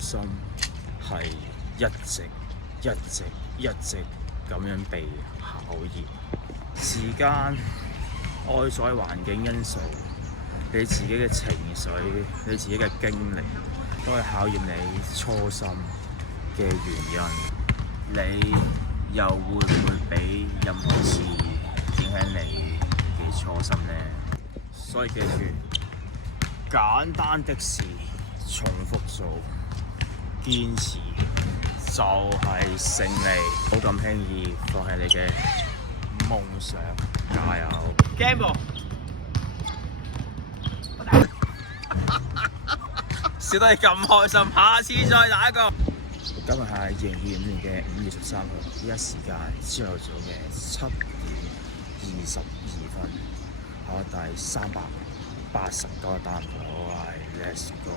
心係一直咁樣被考驗。時間、外在環境因素、你自己嘅情緒、你自己嘅經歷，都係考驗你初心嘅原因。你又會唔會俾任何事影響你嘅初心呢？所以記住，簡單的事重複做，堅持就係勝利。唔好咁輕易放棄你嘅夢想，加油 ！Gamble， 笑得你咁開心，下次再打一個。今日係2025年嘅5月13號，依家時間朝頭早嘅7點22分，我第389個單位，Let's go！